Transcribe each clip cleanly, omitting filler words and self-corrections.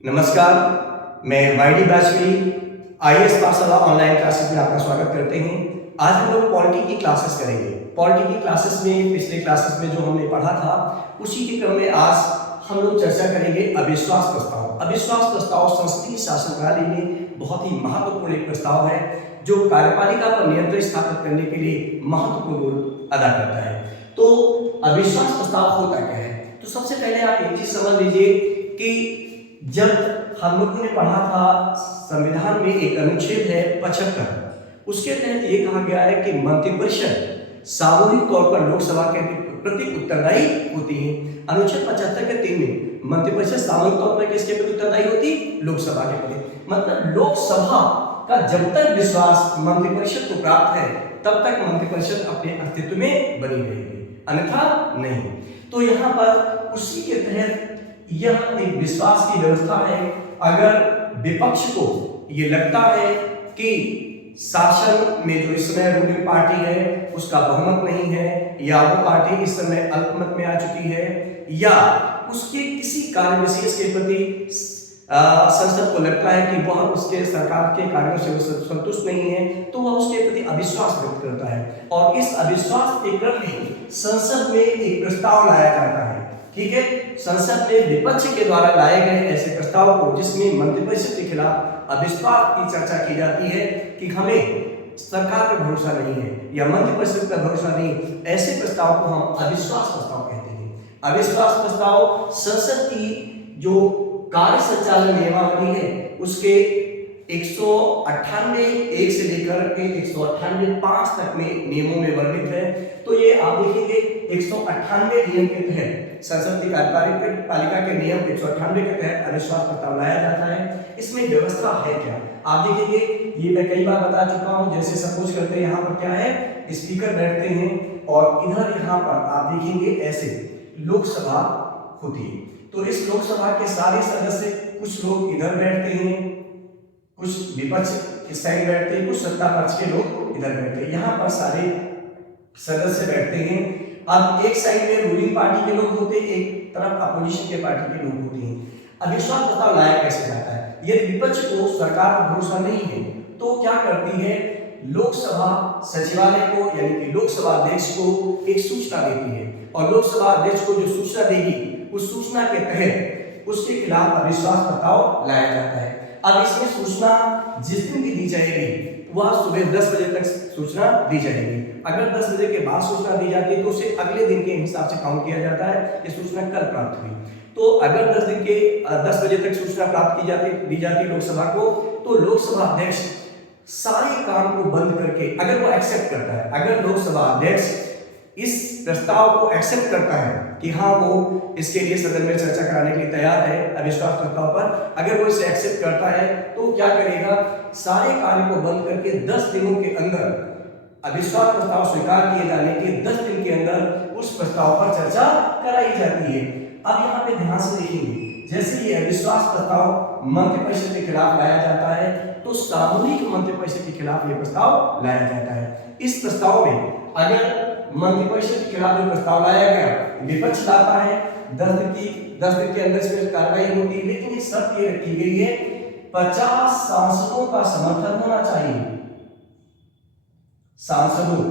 नमस्कार, मैं वाईडी बाजपेयी आईएएस पाठशाला ऑनलाइन क्लासेस में आपका स्वागत करते हैं। आज हम लोग पॉलिटी की क्लासेस करेंगे। पॉलिटी की क्लासेस में पिछले क्लासेस में जो हमने पढ़ा था उसी के क्रम में आज हम लोग चर्चा करेंगे अविश्वास प्रस्ताव। अविश्वास प्रस्ताव संसदीय शासन प्रणाली में बहुत ही महत्वपूर्ण एक प्रस्ताव है जो कार्यपालिका पर नियंत्रण स्थापित करने के लिए महत्वपूर्ण रोल अदा करता है। तो अविश्वास प्रस्ताव होता क्या है? तो सबसे पहले आप एक चीज समझ लीजिए कि जब हम लोगों ने पढ़ा था संविधान में एक अनुच्छेद है 75, उसके तहत ये कहा गया है कि मंत्रिपरिषद सामूहिक तौर पर लोकसभा के प्रति उत्तरदायी होती है। अनुच्छेद 75 के 3 में मंत्रिपरिषद सामूहिक तौर पर किसके प्रति उत्तरदायी होती? लोकसभा के प्रति। मतलब लोकसभा का जब तक विश्वास मंत्रिपरिषद को प्राप्त है तब तक मंत्रिपरिषद अपने अस्तित्व में बनी रहेगी, अन्यथा नहीं। तो यहाँ पर उसी के तहत यह एक विश्वास की व्यवस्था है। अगर विपक्ष को ये लगता है कि शासन में जो इस समय रूलिंग पार्टी है उसका बहुमत नहीं है, या वो पार्टी इस समय अल्पमत में आ चुकी है, या उसके किसी कार्य विशेष के प्रति संसद को लगता है कि वह उसके सरकार के कार्यों से संतुष्ट नहीं है, तो वह उसके प्रति अविश्वास व्यक्त करता है। और इस अविश्वास के क्रम में संसद में एक प्रस्ताव लाया जाता है। ठीक है, संसद में विपक्ष के द्वारा लाए गए ऐसे प्रस्ताव को जिसमें मंत्रिपरिषद के खिलाफ अविश्वास की चर्चा की जाती है कि हमें सरकार पर भरोसा नहीं है या मंत्रिपरिषद पर भरोसा नहीं, ऐसे प्रस्ताव को हम अविश्वास प्रस्ताव कहते हैं। अविश्वास प्रस्ताव संसद की जो कार्य संचालन नियमावली है उसके 198(1) से लेकर के 198(5) तक में नियमों में वर्णित है। तो ये आप देखेंगे 198 नियम के तहत संसद की कार्यपालिका के नियम 198 के तहत अविश्वास प्रस्ताव लाया जाता है। इसमें व्यवस्था है क्या? आप देखेंगे, ये मैं कई बार बता चुका हूं। जैसे सपोज करते हैं यहाँ पर क्या है, स्पीकर बैठते हैं और इधर यहाँ पर आप देखेंगे ऐसे लोकसभा होती है। तो इस लोकसभा के सारे सदस्य, कुछ लोग इधर बैठते हैं, कुछ विपक्ष इस साइड बैठते हैं, कुछ सत्ता पक्ष के लोग इधर बैठते हैं। यहाँ पर सारे सदस्य बैठते हैं। अब एक साइड में रूलिंग पार्टी के लोग होते हैं, एक तरफ अपोजिशन के पार्टी के लोग होते हैं। अविश्वास प्रस्ताव लाया कैसे जाता है? यदि विपक्ष को सरकार पर भरोसा नहीं है तो क्या करती है, लोकसभा सचिवालय को यानी कि लोकसभा अध्यक्ष को एक सूचना देती है, और लोकसभा अध्यक्ष को जो सूचना देगी उस सूचना के तहत उसके खिलाफ अविश्वास प्रस्ताव लाया जाता है। अब इसमें सूचना जिस दिन की दी जाएगी वह सुबह 10 बजे तक सूचना दी जाएगी। अगर 10 बजे के बाद सूचना दी जाती है तो उसे अगले दिन के हिसाब से काउंट किया जाता है कि सूचना कल प्राप्त हुई। तो अगर 10 बजे तक सूचना प्राप्त दी जाती लोकसभा को, तो लोकसभा अध्यक्ष सारे काम को बंद करके, अगर वो एक्सेप्ट करता है, अगर लोकसभा अध्यक्ष इस प्रस्ताव को एक्सेप्ट करता है कि हाँ वो इसके लिए सदन में चर्चा कराने के लिए तैयार है अविश्वास प्रस्ताव पर, अगर वो इसे एक्सेप्ट करता है तो क्या करेगा, सारे कार्य को बंद करके 10 दिनों के अंदर अविश्वास प्रस्ताव स्वीकार किए जाने के 10 दिन के अंदर उस प्रस्ताव पर चर्चा कराई जाती है। अब यहाँ पे ध्यान से देखेंगे, जैसे ये अविश्वास प्रस्ताव मंत्रिपरिषद के खिलाफ लाया जाता है तो सामूहिक मंत्रिपरिषद के खिलाफ ये प्रस्ताव लाया जाता है। इस प्रस्ताव में अगर मंत्रिपरिषद के खिलाफ जो प्रस्ताव लाया गया, विपक्ष लाता है, 10 दिन के अंदर इसमें कार्रवाई होती है, लेकिन ये शर्त ये रखी गई है 50 सांसदों का समर्थन होना चाहिए। सांसदों,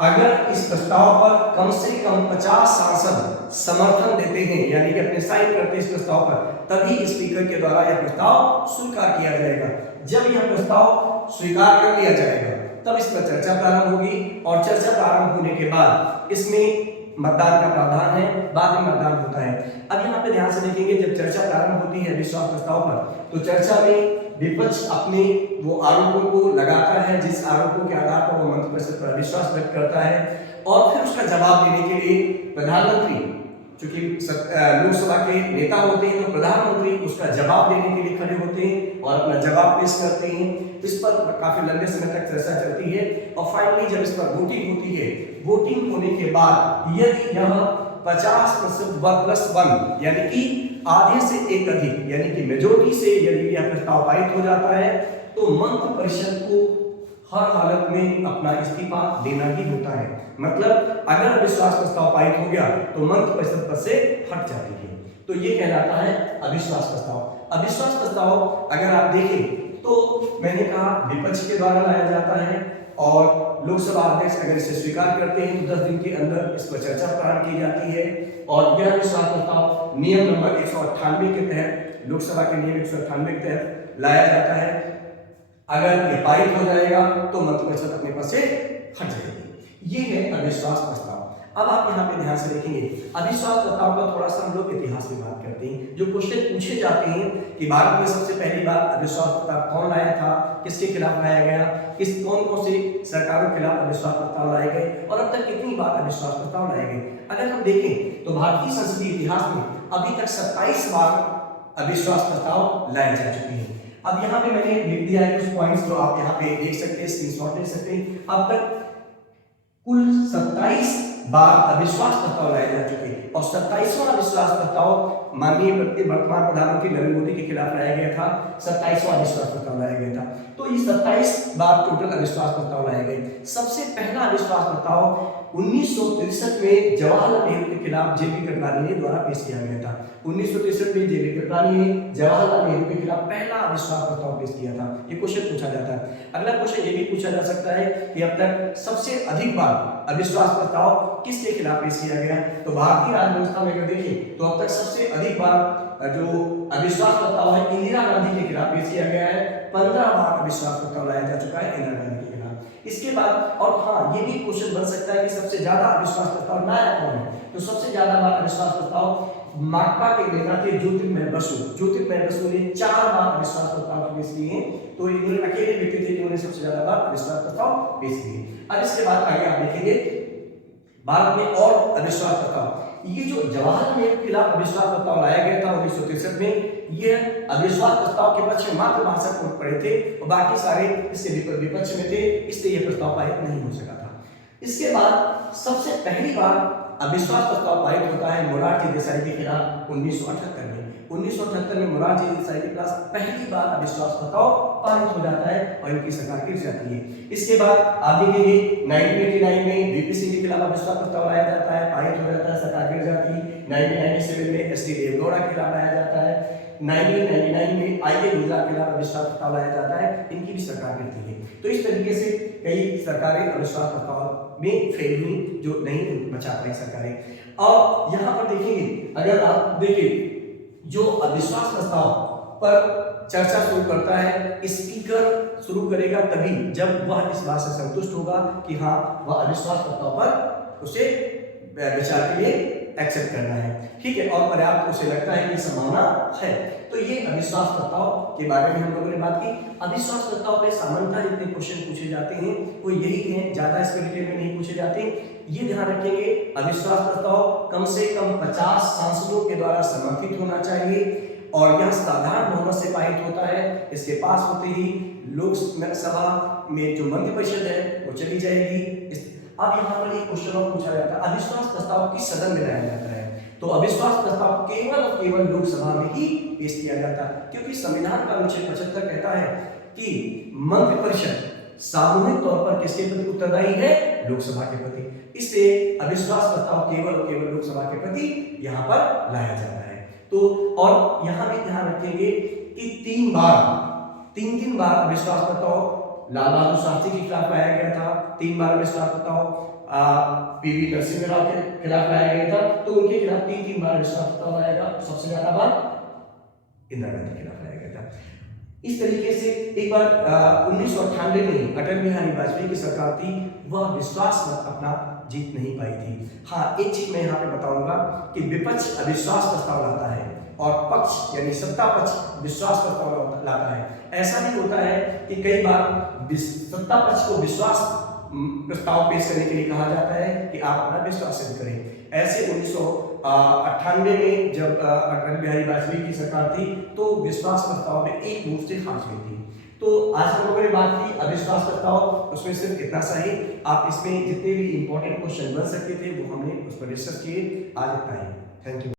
अगर इस प्रस्ताव पर कम से कम 50 सांसद समर्थन देते हैं यानी कि अपने साइन करते हैं इस प्रस्ताव पर, तभी स्पीकर के द्वारा यह प्रस्ताव स्वीकार किया जाएगा। जब यह प्रस्ताव स्वीकार कर लिया जाएगा तब इस पर चर्चा प्रारंभ होगी, और चर्चा प्रारंभ होने के बाद इसमें मतदान का प्रावधान है, बाद में मतदान होता है। अब यहाँ पे ध्यान से देखेंगे, जब चर्चा प्रारंभ होती है विश्वास प्रस्ताव पर, तो चर्चा में विपक्ष अपने वो आरोपों को लगाता है जिस आरोपों के आधार पर वो मंत्रिपरिषद पर अविश्वास व्यक्त करता है, और फिर उसका जवाब देने के लिए प्रधानमंत्री, चूंकि लोकसभा के नेता होते हैं तो प्रधानमंत्री उसका जवाब देने के लिए खड़े होते हैं और अपना जवाब पेश करते हैं। इस पर काफी लंबे समय तक चर्चा चलती है, और फाइनली जब इस पर वोटिंग होती है, वोटिंग होने के बाद यदि यह 50% 1+1 यानी कि आधे से एक अधिक यानी कि मेजोरिटी से यदि यह प्रस्ताव पारित हो जाता है तो मंत्रिपरिषद को हर हालत में अपना इस्तीफा देना ही होता है। मतलब अगर अविश्वास प्रस्ताव पारित हो गया तो मंत्रिपरिषद पद से हट जाती है। तो ये कहलाता है अविश्वास प्रस्ताव। अविश्वास प्रस्ताव अगर आप देखें तो मैंने कहा विपक्ष के द्वारा लाया जाता है और लोकसभा अध्यक्ष अगर इसे स्वीकार करते हैं तो 10 दिन के अंदर इस पर चर्चा प्रारंभ की जाती है और यह अविश्वास प्रस्ताव नियम नंबर 198 के तहत, लोकसभा के नियम 198 के तहत लाया जाता है। अगर ये पारित हो जाएगा तो मंत्रिपरिषद अपने पद से हट जाएगी। ये है अविश्वास प्रस्ताव। अब आप यहाँ पे ध्यान से देखेंगे अविश्वास प्रस्ताव का थोड़ा सा हम लोग इतिहास में बात करते हैं। जो क्वेश्चन पूछे जाते हैं कि भारत में सबसे पहली बार अविश्वास प्रस्ताव कौन लाया था, किसके खिलाफ लाया गया, कौन कौन सी सरकारों के खिलाफ अविश्वास प्रस्ताव लाए गए और अब तक कितनी बार अविश्वास प्रस्ताव लाए गए। अगर हम देखें तो भारतीय संसदीय इतिहास में अभी तक 27 बार अविश्वास प्रस्ताव लाए जा चुके हैं। अब यहाँ पे मैंने लिख दिया है कुछ पॉइंट्स जो आप यहाँ पे देख सकते हैं, स्क्रीनशॉट ले सकते हैं। अब तक कुल 27 बार अविश्वास प्रस्ताव लाए जा चुके हैं और 27वां अविश्वास प्रस्ताव माननीय वर्तमान प्रधानमंत्री नरेंद्र मोदी के खिलाफ लाया गया था। 27वां अविश्वास प्रस्ताव लाया गया था। तो ये 27 बार टोटल अविश्वास प्रस्ताव लाए गए। सबसे पहला अविश्वास प्रस्ताव 1963 में जवाहरलाल नेहरू के खिलाफ जेबी कृपलानी द्वारा पेश किया गया था। 1963 में जेबी कृपलानी ने जवाहरलाल नेहरू के खिलाफ पहला अविश्वास प्रस्ताव पेश किया था। ये क्वेश्चन पूछा जाता है। अगला क्वेश्चन ये भी पूछा जा सकता है कि अब तक सबसे अधिक बार अविश्वास प्रस्ताव किसके खिलाफ पेश किया गया। तो भारतीय राज्य व्यवस्था में अगर देखें तो अब तक सबसे अधिक बार जो अविश्वास प्रस्ताव है इंदिरा गांधी के खिलाफ पेश किया गया है। 15 बार अविश्वास प्रस्ताव लाया जा चुका है इंदिरा गांधी के खिलाफ। इसके बाद और हाँ ये भी क्वेश्चन बन सकता है कि सबसे ज्यादा अविश्वास प्रस्ताव लाया कौन है। तो सबसे ज्यादा बार अविश्वास प्रस्ताव माकपा के नेता थे ज्योतिर्मय बसु। ज्योतिर्मय बसु ने 4 बार अविश्वास प्रस्ताव पेश किए हैं। तो इन्होंने अकेले व्यक्ति थे जिन्होंने सबसे ज्यादा बार अविश्वास प्रस्ताव पेश किए। अब इसके बाद आगे आप देखेंगे भारत में और अविश्वास प्रस्ताव। ये जो जवाहरलाल नेहरू के खिलाफ अविश्वास प्रस्ताव लाया गया था 1963 में, यह अविश्वास प्रस्ताव के पक्ष में मात्र 62 वोट पड़े थे और बाकी सारे इससे विपक्ष में थे, इसलिए यह प्रस्ताव पारित नहीं हो सका था। इसके बाद सबसे पहली बार अविश्वास प्रस्ताव पारित होता है मोरारजी देसाई के खिलाफ 1978 में। 1978 में मोरारजी देसाई के खिलाफ पहली बार अविश्वास प्रस्ताव पारित हो जाता है और इनकी सरकार गिर जाती है। इसके बाद आप देखेंगे 1989 में वीपी सिंह के खिलाफ अविश्वास प्रस्ताव लाया जाता है, पारित हो जाता है, सरकार गिर जाती है। 1997 में एसडी देवगौड़ा के खिलाफ लाया जाता है। 1999 में आईके गुजरात के खिलाफ अविश्वास प्रस्ताव लाया जाता है, इनकी भी सरकार गिरती है। तो इस तरीके से कई सरकारें अविश्वास प्रस्ताव में फेल हुई, जो नहीं बचा पाई सरकारें। और यहाँ पर देखेंगे अगर आप देखें जो अविश्वास प्रस्ताव पर चर्चा शुरू करता है स्पीकर शुरू करेगा तभी जब वह इस बात से संतुष्ट होगा कि हाँ वह अविश्वास प्रस्ताव पर उसे विचार के लिए एक्सेप्ट करना है, ठीक है, और पर्याप्त उसे लगता है कि संभावना है। तो ये अविश्वास प्रस्ताव के बारे में हम लोगों ने बात की। अविश्वास प्रस्ताव पे सामान्यतः जितने क्वेश्चन पूछे जाते हैं वो यही हैं, ज्यादा इसके डिटेल में नहीं पूछे जाते। ये ध्यान रखेंगे अविश्वास प्रस्ताव कम से कम 50 सांसदों के द्वारा समर्थित होना चाहिए और यह साधारण बहुमत से पारित होता है। इसके पास होते ही लोकसभा में जो मंत्रिपरिषद है वो चली जाएगी। अब यहाँ पर एक क्वेश्चन और पूछा जाता है अविश्वास प्रस्ताव किस सदन में लाया जाता है। तो अविश्वास प्रस्ताव केवल और केवल लोकसभा में ही पेश किया जाता है, क्योंकि संविधान का अनुच्छेद 75 कहता है कि मंत्रिपरिषद सामूहिक तौर पर किसके प्रति उत्तरदायी है, लोकसभा के प्रति। इससे अविश्वास प्रस्ताव केवल और केवल लोकसभा के प्रति यहाँ पर लाया जाता है। तो और यहाँ भी ध्यान रखेंगे कि 3 बार अविश्वास प्रस्ताव लाल बहादुर शास्त्री के खिलाफ लाया गया था, 3 बार अविश्वास प्रस्ताव पीवी नरसिम्हा राव के खिलाफ लाया गया था। तो उनके खिलाफ 3 बार अविश्वास प्रस्ताव लाया गया। सबसे ज्यादा बार इंदिरा गांधी के खिलाफ लाया गया था। इस तरीके से एक बार 1998 में अटल बिहारी वाजपेयी की सरकार थी, वह विश्वास मत अपना जीत नहीं पाई थी। हाँ एक चीज मैं यहाँ पे बताऊंगा कि विपक्ष अविश्वास प्रस्ताव लाता है और पक्ष यानी सत्ता पक्ष विश्वास प्रस्ताव लाता है। ऐसा भी होता है कि कई बार सत्ता पक्ष को विश्वास प्रस्ताव पेश करने के लिए कहा जाता है कि आप अपना विश्वास सिद्ध करें। ऐसे 1998 में जब अटल बिहारी वाजपेयी की सरकार थी तो विश्वास प्रस्ताव में एक वोट से हार गई थी। तो आज हम लोगों ने बात की अविश्वास प्रस्ताव, उसमें सिर्फ इतना सा ही। आप इसमें जितने भी इंपॉर्टेंट क्वेश्चन बन सकते थे वो हमने उस पर डिस्कस किए। आज इतना ही। Thank you.